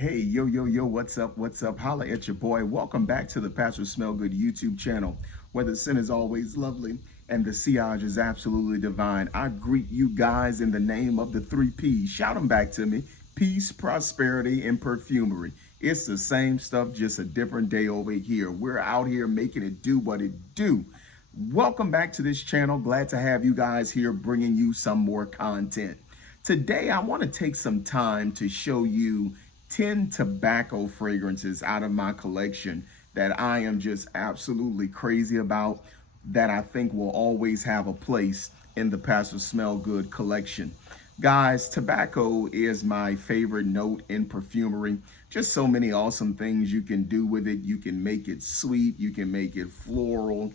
Hey, yo, yo, yo, what's up? What's up? Holla at your boy. Welcome back to the Pastor Smell Good YouTube channel, where the sin is always lovely and the sillage is absolutely divine. I greet you guys in the name of the three P's. Shout them back to me. Peace, prosperity, and perfumery. It's the same stuff, just a different day over here. We're out here making it do what it do. Welcome back to this channel. Glad to have you guys here bringing you some more content. Today, I want to take some time to show you 10 tobacco fragrances out of my collection that I am just absolutely crazy about, that I think will always have a place in the Pastor Smell Good collection. Guys, tobacco is my favorite note in perfumery. Just so many awesome things you can do with it. You can make it sweet, you can make it floral,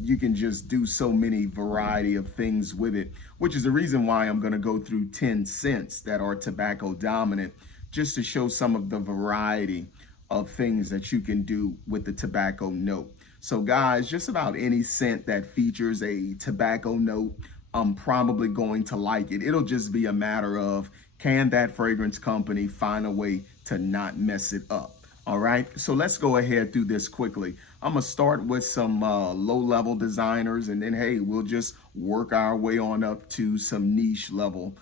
you can just do so many variety of things with it, which is the reason why I'm going to go through 10 scents that are tobacco dominant, just to show some of the variety of things that you can do with the tobacco note. So guys, just about any scent that features a tobacco note, I'm probably going to like it. It'll just be a matter of, can that fragrance company find a way to not mess it up? All right, so let's go ahead through this quickly. I'm gonna start with some low-level designers, and then hey, we'll just work our way on up to some niche level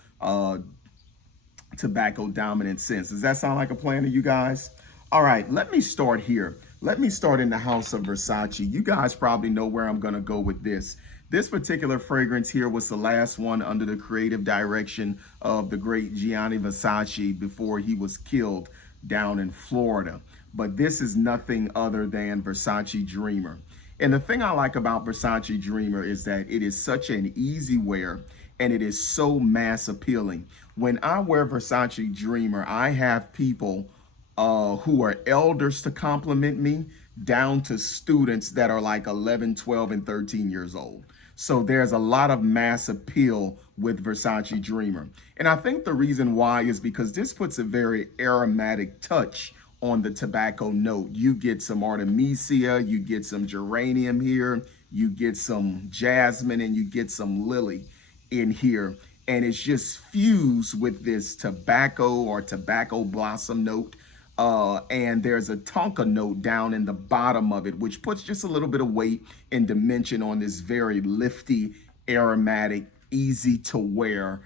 tobacco dominant scents. Does that sound like a plan to you guys? All right, let me start here. Let me start in the house of Versace. You guys probably know where I'm gonna go with this. This particular fragrance here was the last one under the creative direction of the great Gianni Versace before he was killed down in Florida. But this is nothing other than Versace Dreamer. And the thing I like about Versace Dreamer is that it is such an easy wear and it is so mass appealing. When I wear Versace Dreamer, I have people who are elders to compliment me, down to students that are like 11, 12, and 13 years old. So there's a lot of mass appeal with Versace Dreamer. And I think the reason why is because this puts a very aromatic touch on the tobacco note. You get some Artemisia, you get some geranium here, you get some jasmine, and you get some lily in here. And it's just fused with this tobacco or tobacco blossom note. And there's a tonka note down in the bottom of it, which puts just a little bit of weight and dimension on this very lifty, aromatic, easy to wear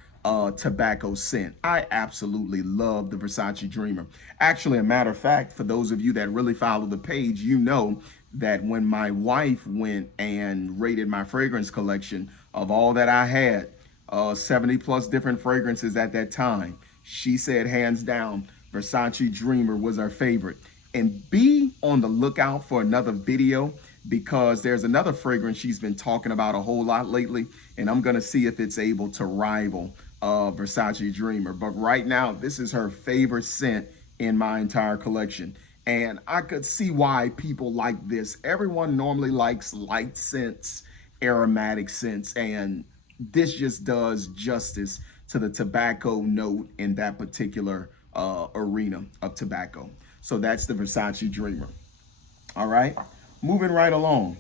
tobacco scent. I absolutely love the Versace Dreamer. Actually, a matter of fact, for those of you that really follow the page, you know that when my wife went and rated my fragrance collection of all that I had, 70 plus different fragrances at that time, she said hands down, Versace Dreamer was her favorite. And be on the lookout for another video, because there's another fragrance she's been talking about a whole lot lately, and I'm gonna see if it's able to rival Versace Dreamer. But right now, this is her favorite scent in my entire collection. And I could see why people like this. Everyone normally likes light scents, aromatic scents, and this just does justice to the tobacco note in that particular arena of tobacco. So that's the Versace Dreamer. All right, moving right along.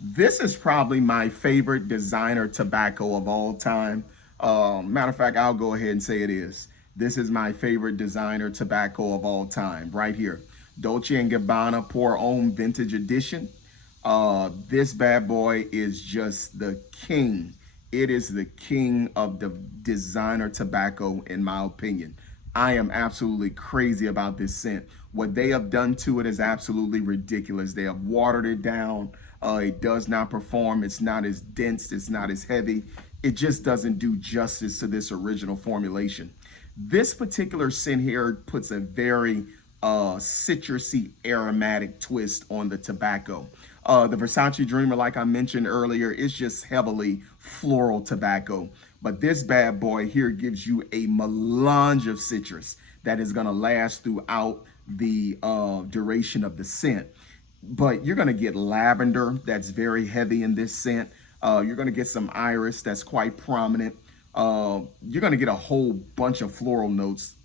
This is probably my favorite designer tobacco of all time. Matter of fact, I'll go ahead and say it is. This is my favorite designer tobacco of all time, right here. Dolce & Gabbana Pour Homme Vintage Edition. This bad boy is just the king. It is the king of the designer tobacco, in my opinion. I am absolutely crazy about this scent. What they have done to it is absolutely ridiculous. They have watered it down. It does not perform. It's not as dense. It's not as heavy. It just doesn't do justice to this original formulation. This particular scent here puts a very citrusy, aromatic twist on the tobacco. The Versace Dreamer, like I mentioned earlier, is just heavily floral tobacco. But this bad boy here gives you a melange of citrus that is going to last throughout the duration of the scent. But you're going to get lavender that's very heavy in this scent. You're going to get some iris that's quite prominent. You're going to get a whole bunch of floral notes.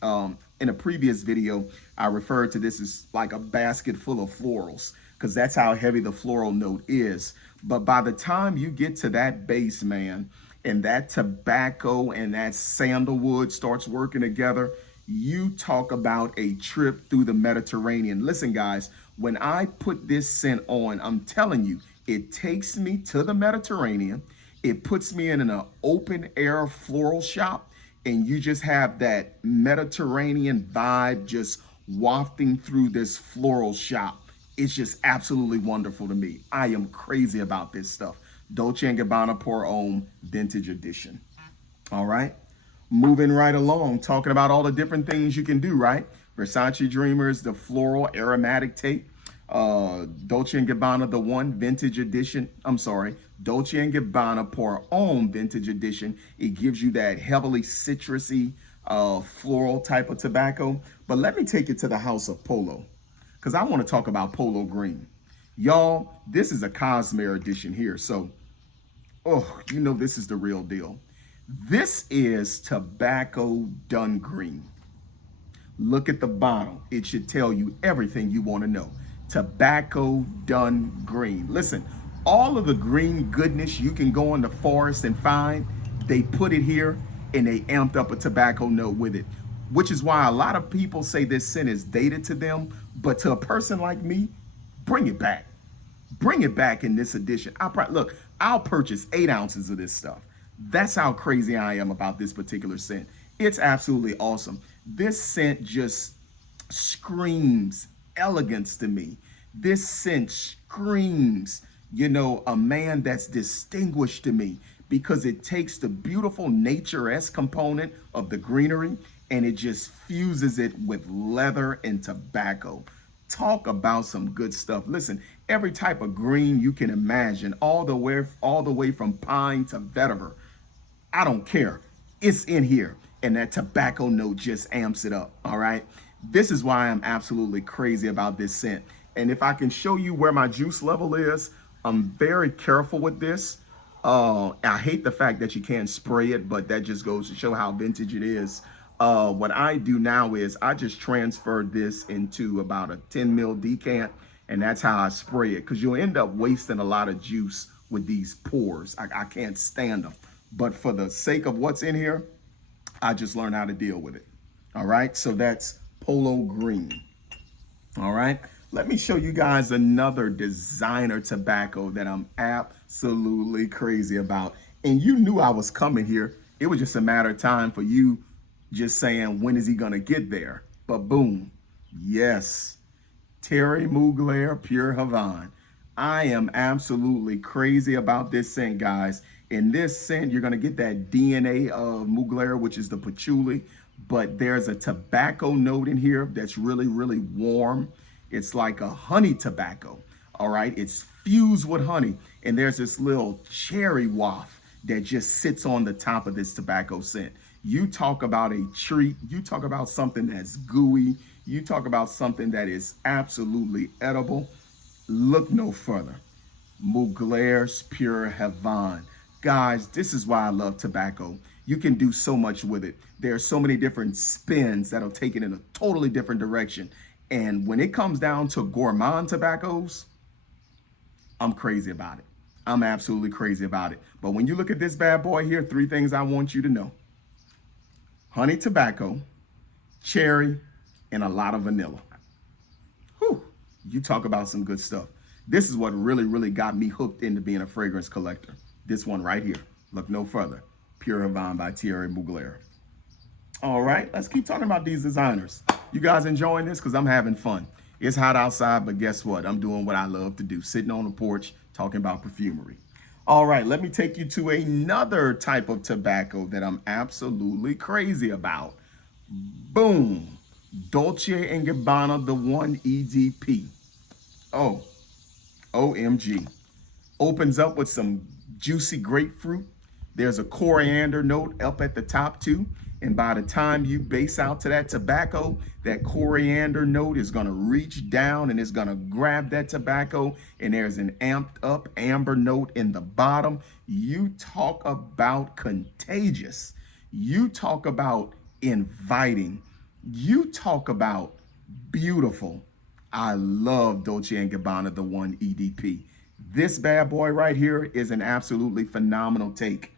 In a previous video, I referred to this as like a basket full of florals, because that's how heavy the floral note is. But by the time you get to that base, man, and that tobacco and that sandalwood starts working together, You talk about a trip through the Mediterranean. Listen, guys, when I put this scent on, I'm telling you, it takes me to the Mediterranean. It puts me in an open air floral shop, and you just have that Mediterranean vibe just wafting through this floral shop. It's just absolutely wonderful to me. I am crazy about this stuff. Dolce & Gabbana Pour Homme Vintage Edition. All right. Moving right along, talking about all the different things you can do, right? Versace Dreamers, the floral aromatic tape. Dolce & Gabbana, the one vintage edition. I'm sorry, Dolce & Gabbana Pour Homme Vintage Edition. It gives you that heavily citrusy, floral type of tobacco. But let me take it to the house of Polo, because I want to talk about Polo Green. Y'all, this is a Cosmere edition here. So, oh, you know this is the real deal. This is tobacco done green. Look at the bottle. It should tell you everything you want to know. Tobacco done green. Listen, all of the green goodness you can go in the forest and find, they put it here and they amped up a tobacco note with it, which is why a lot of people say this scent is dated to them. But to a person like me, bring it back. Bring it back in this edition. I'll purchase 8 ounces of this stuff. That's how crazy I am about this particular scent. It's absolutely awesome. This scent just screams elegance to me. This scent screams, a man that's distinguished to me, because it takes the beautiful nature-esque component of the greenery and it just fuses it with leather and tobacco. Talk about some good stuff. Listen, every type of green you can imagine, all the way from pine to vetiver. I don't care. It's in here. And that tobacco note just amps it up. All right. This is why I'm absolutely crazy about this scent. And if I can show you where my juice level is, I'm very careful with this. I hate the fact that you can't spray it, but that just goes to show how vintage it is. What I do now is I just transfer this into about a 10 ml decant, and that's how I spray it, because you'll end up wasting a lot of juice with these pours. I can't stand them. But for the sake of what's in here, I just learned how to deal with it. All right, so that's Polo Green. All right, let me show you guys another designer tobacco that I'm absolutely crazy about. And you knew I was coming here. It was just a matter of time for you just saying, when is he gonna get there? But boom, yes, Thierry Mugler Pure Havane. I am absolutely crazy about this scent, guys. In this scent, you're gonna get that DNA of Mugler, which is the patchouli, but there's a tobacco note in here that's really, really warm. It's like a honey tobacco, all right? It's fused with honey, and there's this little cherry waft that just sits on the top of this tobacco scent. You talk about a treat, you talk about something that's gooey, you talk about something that is absolutely edible. Look no further. Mugler's Pure Havane. Guys, this is why I love tobacco. You can do so much with it. There are so many different spins that'll take it in a totally different direction. And when it comes down to gourmand tobaccos, I'm crazy about it. I'm absolutely crazy about it. But when you look at this bad boy here, 3 things I want you to know. Honey tobacco, cherry, and a lot of vanilla. Whew, you talk about some good stuff. This is what really, really got me hooked into being a fragrance collector. This one right here. Look no further. Pure Havane by Thierry Mugler. All right, let's keep talking about these designers. You guys enjoying this? Because I'm having fun. It's hot outside, but guess what? I'm doing what I love to do, sitting on the porch, talking about perfumery. All right, let me take you to another type of tobacco that I'm absolutely crazy about. Boom. Dolce & Gabbana, the one EDP. Oh, OMG. Opens up with some juicy grapefruit. There's a coriander note up at the top too. And by the time you base out to that tobacco, that coriander note is gonna reach down and it's gonna grab that tobacco, and there's an amped up amber note in the bottom. You talk about contagious. You talk about inviting. You talk about beautiful. I love Dolce & Gabbana, the one EDP. This bad boy right here is an absolutely phenomenal take.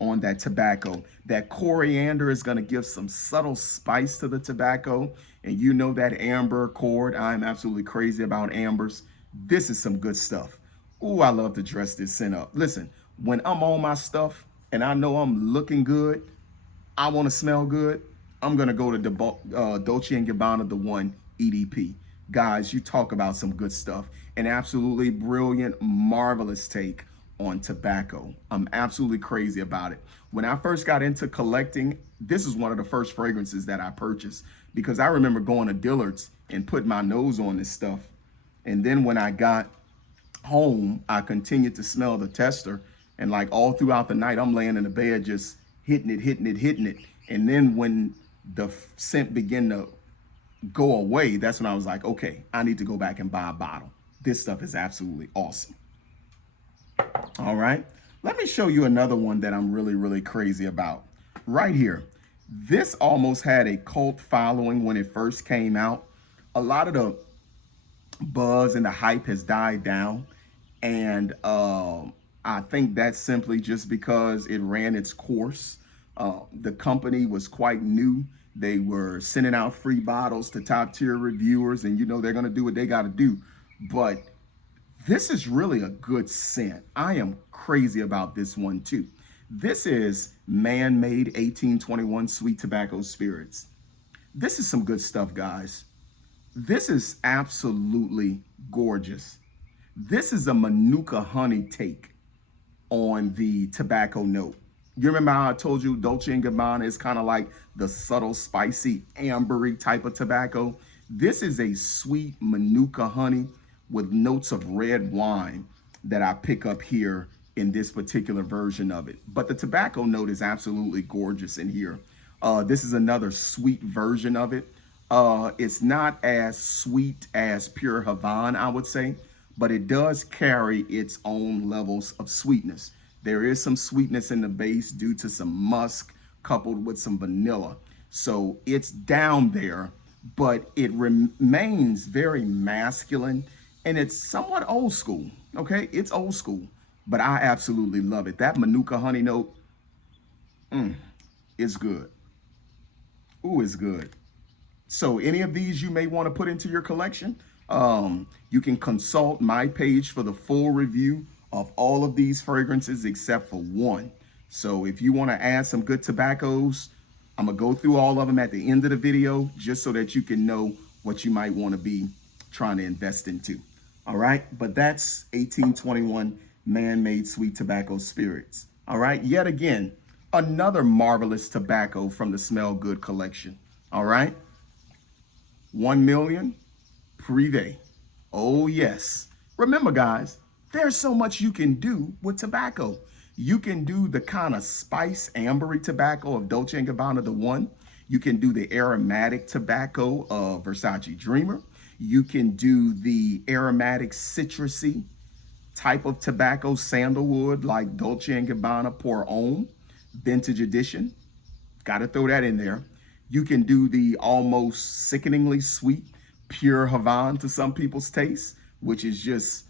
on that tobacco. That coriander is going to give some subtle spice to the tobacco. And you know that amber cord. I'm absolutely crazy about ambers. This is some good stuff. Ooh, I love to dress this scent up. Listen, when I'm on my stuff and I know I'm looking good, I want to smell good, I'm going to go to Dolce & Gabbana, the one EDP. Guys, you talk about some good stuff. An absolutely brilliant, marvelous take on tobacco. I'm absolutely crazy about it. When I first got into collecting, this is one of the first fragrances that I purchased because I remember going to Dillard's and putting my nose on this stuff. And then when I got home, I continued to smell the tester. And like all throughout the night, I'm laying in the bed just hitting it. And then when the scent began to go away, that's when I was like, okay, I need to go back and buy a bottle. This stuff is absolutely awesome. All right, let me show you another one that I'm really crazy about right here. This almost had a cult following when it first came out. A lot of the buzz and the hype has died down. And I think that's simply just because it ran its course. The company was quite new. They were sending out free bottles to top tier reviewers, and you know they're going to do what they got to do. But this is really a good scent. I am crazy about this one too. This is Man-Made 1821 Sweet Tobacco Spirits. This is some good stuff, guys. This is absolutely gorgeous. This is a Manuka honey take on the tobacco note. You remember how I told you Dolce & Gabbana is kind of like the subtle, spicy, ambery type of tobacco? This is a sweet Manuka honey with notes of red wine that I pick up here in this particular version of it. But the tobacco note is absolutely gorgeous in here. This is another sweet version of it. It's not as sweet as pure Havana, I would say, but it does carry its own levels of sweetness. There is some sweetness in the base due to some musk coupled with some vanilla. So it's down there, but it remains very masculine and it's somewhat old school. Okay, it's old school, but I absolutely love it. That Manuka honey note, is good. Ooh, it's good. So any of these you may want to put into your collection. You can consult my page for the full review of all of these fragrances except for one. So if you want to add some good tobaccos, I'm going to go through all of them at the end of the video just so that you can know what you might want to be trying to invest into. All right, but that's 1821 Man-Made Sweet Tobacco Spirits. All right, yet again, another marvelous tobacco from the Smell Good collection. All right, 1 million Privé. Oh yes. Remember guys, there's so much you can do with tobacco. You can do the kind of spice ambery tobacco of Dolce & Gabbana, the one. You can do the aromatic tobacco of Versace Dreamer. You can do the aromatic citrusy type of tobacco, sandalwood, like Dolce & Gabbana Pour Homme Vintage Edition. Got to throw that in there. You can do the almost sickeningly sweet pure Havana to some people's taste, which is just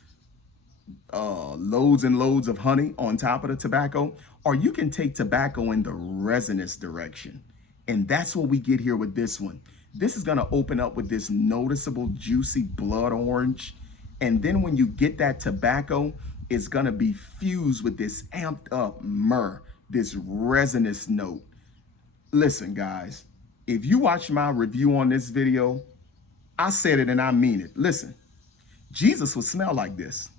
loads and loads of honey on top of the tobacco. Or you can take tobacco in the resinous direction. And that's what we get here with this one. This is going to open up with this noticeable juicy blood orange. And then when you get that tobacco, it's going to be fused with this amped up myrrh, this resinous note. Listen, guys, if you watch my review on this video, I said it and I mean it. Listen, Jesus would smell like this.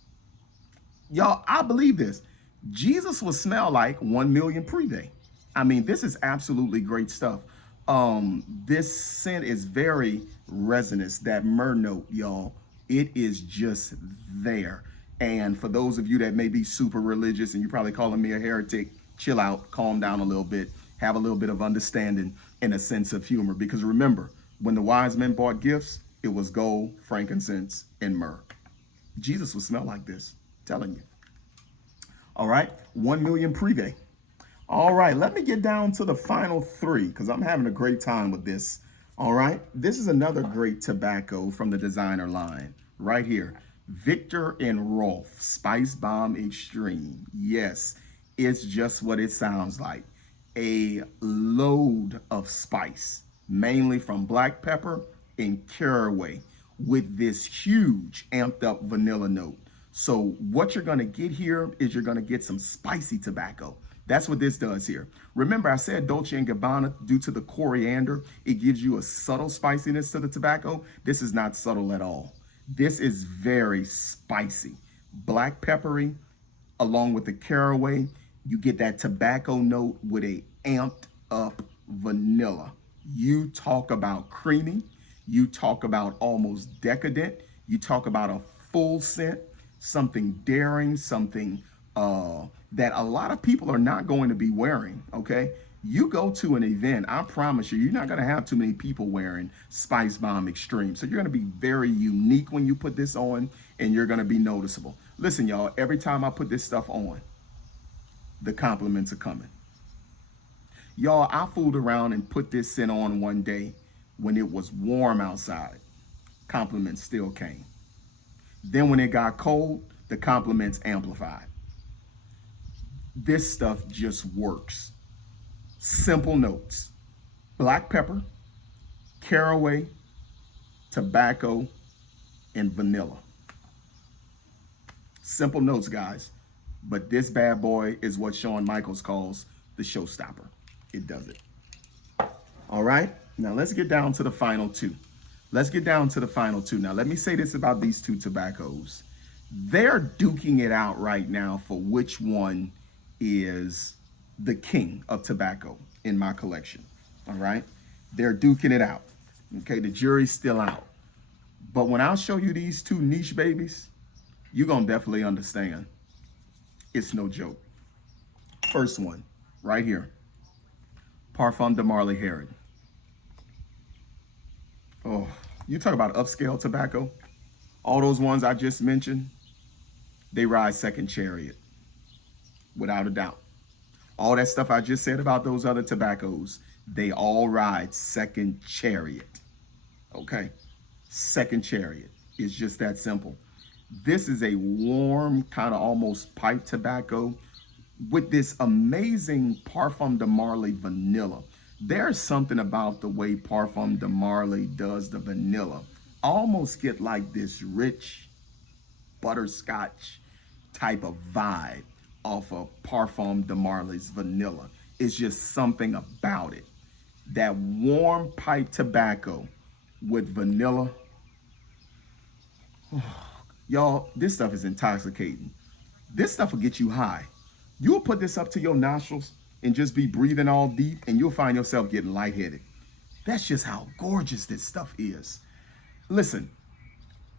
Y'all, I believe this. Jesus would smell like 1 million Privé. I mean, this is absolutely great stuff. This scent is very resinous, that myrrh note, y'all. It is just there. And for those of you that may be super religious and you're probably calling me a heretic, chill out, calm down a little bit, have a little bit of understanding and a sense of humor. Because remember, when the wise men bought gifts, it was gold, frankincense, and myrrh. Jesus would smell like this, telling you. All right, 1 million Privé. All right, let me get down to the final three because I'm having a great time with this. All right, this is another great tobacco from the designer line right here. Viktor and Rolf Spice Bomb Extreme. Yes, It's just what it sounds like. A load of spice, mainly from black pepper and caraway, with this huge amped up vanilla note. So what you're gonna get here is you're gonna get some spicy tobacco. That's what this does here. Remember, I said Dolce & Gabbana, due to the coriander, it gives you a subtle spiciness to the tobacco. This is not subtle at all. This is very spicy. Black peppery, along with the caraway, you get that tobacco note with a amped up vanilla. You talk about creamy, you talk about almost decadent, you talk about a full scent, something daring, something that a lot of people are not going to be wearing, okay? You go to an event, I promise you, you're not gonna have too many people wearing Spice Bomb Extreme. So you're gonna be very unique when you put this on, and you're gonna be noticeable. Listen, y'all, every time I put this stuff on, the compliments are coming. Y'all, I fooled around and put this scent on one day when it was warm outside. Compliments still came. Then when it got cold, the compliments amplified. This stuff just works. Simple notes: black pepper, caraway, tobacco, and vanilla. Simple notes, guys. But this bad boy is what Shawn Michaels calls the showstopper. It does it. All right, now let's get down to the final two. Now, let me say this about these two tobaccos. They're duking it out right now for which one is the king of tobacco in my collection. All right, they're duking it out. Okay, the jury's still out. But when I'll show you these two niche babies, you're gonna definitely understand. It's no joke. First one, right here. Parfum de Marley Herod. Oh, you talk about upscale tobacco. All those ones I just mentioned, they ride second chariot, without a doubt. All that stuff I just said about those other tobaccos, they all ride second chariot. Okay? Second chariot. It's just that simple. This is a warm, kind of almost pipe tobacco with this amazing Parfum de Marley vanilla. There's something about the way Parfum de Marley does the vanilla. I almost get like this rich butterscotch type of vibe off of Parfum de Marley's vanilla. It's just something about it. That warm pipe tobacco with vanilla. Y'all, this stuff is intoxicating. This stuff will get you high. You'll put this up to your nostrils and just be breathing all deep, and you'll find yourself getting lightheaded. That's just how gorgeous this stuff is. Listen,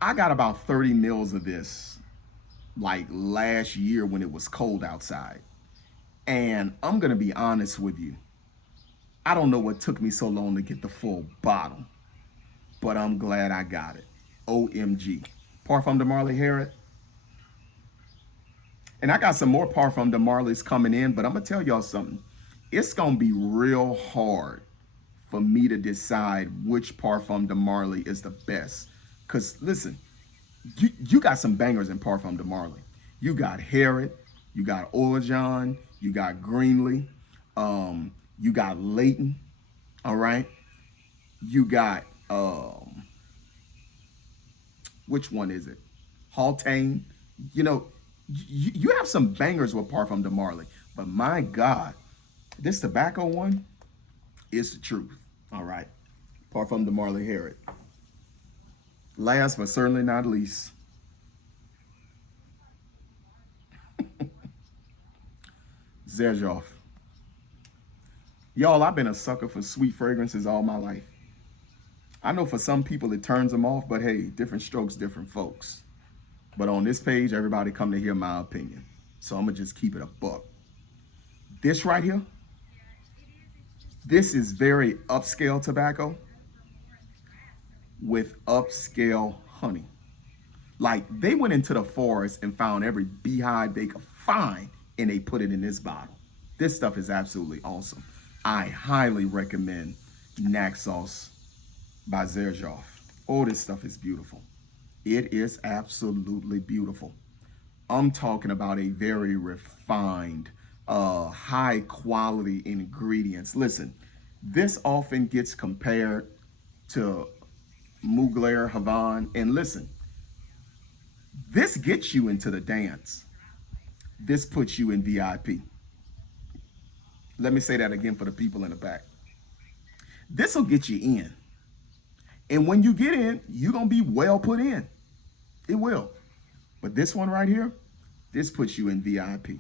I got about 30 mils of this like last year when it was cold outside. And I'm gonna be honest with you. I don't know what took me so long to get the full bottle, but I'm glad I got it. OMG. Parfum de Marley Herod. And I got some more Parfum de Marley's coming in, but I'm gonna tell y'all something. It's gonna be real hard for me to decide which Parfum de Marley is the best. Cause listen, you got some bangers in Parfum de Marley. You got Herod, you got Olajon, you got Greenlee, you got Leighton, all right? You got, which one is it? Haltane. You know, you have some bangers with Parfum de Marley, but my God, this tobacco one is the truth, all right? Parfum de Marley Herod. Last but certainly not least, Xerjoff. Y'all, I've been a sucker for sweet fragrances all my life. I know for some people it turns them off, but hey, different strokes, different folks. But on this page, everybody come to hear my opinion. So I'm gonna just keep it a buck. This right here, this is very upscale tobacco with upscale honey. Like they went into the forest and found every beehive they could find and they put it in this bottle. This stuff is absolutely awesome. I highly recommend Naxos by Xerjoff. Oh, this stuff is beautiful. It is absolutely beautiful. I'm talking about a very refined high quality ingredients. Listen, this often gets compared to Mugler, Havana, and listen, this gets you into the dance. This puts you in VIP. Let me say that again for the people in the back. This will get you in. And when you get in, you're going to be well put in. It will. But this one right here, this puts you in VIP.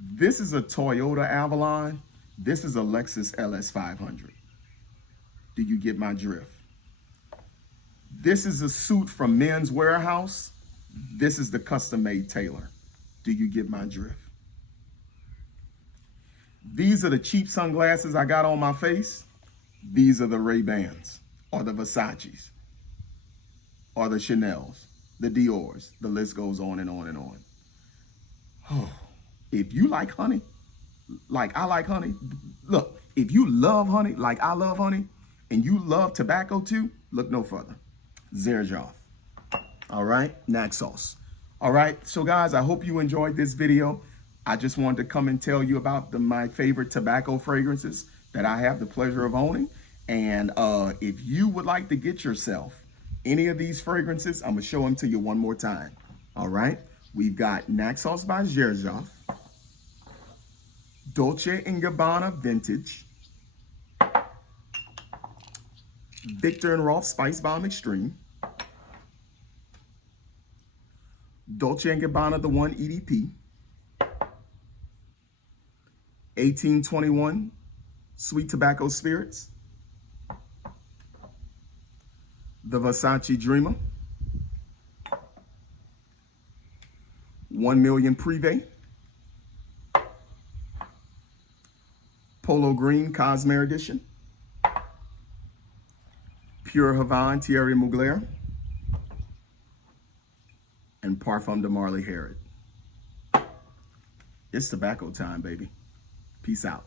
This is a Toyota Avalon. This is a Lexus LS500. Do you get my drift? This is a suit from Men's Warehouse. This is the custom-made tailor. Do you get my drift? These are the cheap sunglasses I got on my face. These are the Ray-Bans or the Versace's or the Chanel's, the Dior's. The list goes on and on and on. Oh, if you like honey, like I like honey, look, if you love honey like I love honey, and you love tobacco too, look no further. Xerjoff. All right, Naxos. All right, so guys, I hope you enjoyed this video. I just wanted to come and tell you about my favorite tobacco fragrances that I have the pleasure of owning. And if you would like to get yourself any of these fragrances, I'm gonna show them to you one more time. All right, we've got Naxos by Xerjoff, Dolce & Gabbana Vintage, Victor & Rolf Spice Bomb Extreme, Dolce & Gabbana The One EDP, 1821 Sweet Tobacco Spirits, the Versace Dreamer, 1 Million Privé, Polo Green Cosmere Edition, Pure Havana Thierry Mugler, and Parfum de Marley Harrod. It's tobacco time, baby. Peace out.